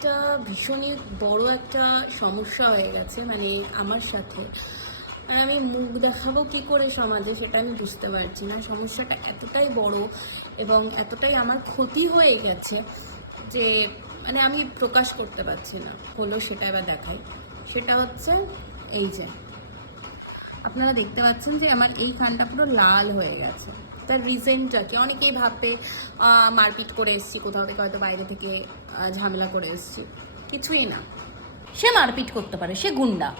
একটা ভীষণই বড় একটা সমস্যা হয়ে গেছে মানে আমার সাথে। আর আমি মুখ দেখাবো কি করে সমাজে সেটা আমি বুঝতে পারছি না। সমস্যাটা এতটাই বড় এবং এতটাই আমার ক্ষতি হয়ে গেছে যে মানে আমি প্রকাশ করতে পারছি না। হলো সেটা এবার দেখাই। সেটা হচ্ছে এই যে আপনারা দেখতে পাচ্ছেন যে আমার এই খানটা পুরো লাল হয়ে গেছে। তার রিজেনটা কি? অনেকেই ভাববে মারপিট করে এসেছি, কোথাও থেকে হয়তো বাইরে থেকে ঝামেলা করে এসেছি। কিছুই না। সে মারপিট করতে পারে, সে গুন্ডা।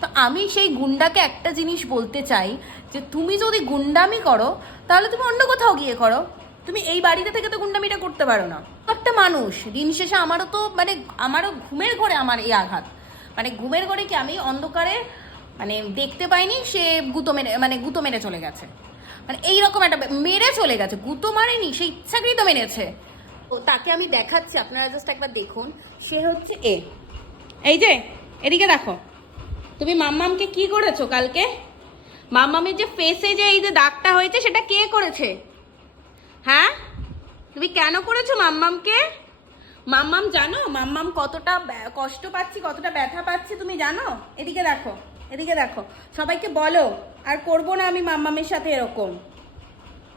তো আমি সেই গুন্ডাকে একটা জিনিস বলতে চাই, যে তুমি যদি গুন্ডামি করো, তাহলে তুমি অন্য কোথাও গিয়ে করো। তুমি এই বাড়িতে থেকে তো গুন্ডামিটা করতে পারো না। একটা মানুষ, দিন শেষে আমারও তো মানে আমারও ঘুমের ঘরে আমার এই আঘাত। মানে ঘুমের ঘরে কি আমি অন্ধকারে মানে দেখতে পাইনি সে গুঁতো মেরে মানে গুঁতো মেরে চলে গেছে। মানে এইরকম একটা মেরে চলে গেছে গুঁতো মারেনি সে ইচ্ছাকৃত মেরেছে। ও তাকে আমি দেখাচ্ছি আপনারা জাস্ট একবার দেখুন। সে হচ্ছে এ। এই যে এদিকে দেখো। তুমি মাম্মামকে কি করেছ কালকে? মাম্মামের যে ফেসে যে এই যে দাগটা হয়েছে সেটা কে করেছে? হ্যাঁ? তুমি কেন করেছ মাম্মামকে? মাম্মাম জানো মাম্মাম কতটা ব্যা- কষ্ট পাচ্ছি কতটা ব্যথা পাচ্ছি তুমি জানো? এদিকে দেখো। এদিকে দেখো, সবাইকে বলো, আর করব না আমি মাম্মামের সাথে এরকম।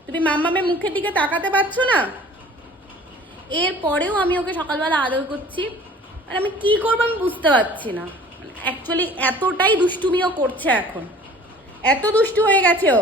তুমি মাম্মামের মুখের দিকে তাকাতে পারছ না? এরপরেও আমি ওকে সকালবেলা আদর করছি মানে আমি কি করব আমি বুঝতে পারছি না। অ্যাকচুয়ালি এতটাই দুষ্টুমিও করছে এখন। এত দুষ্টু হয়ে গেছে ও।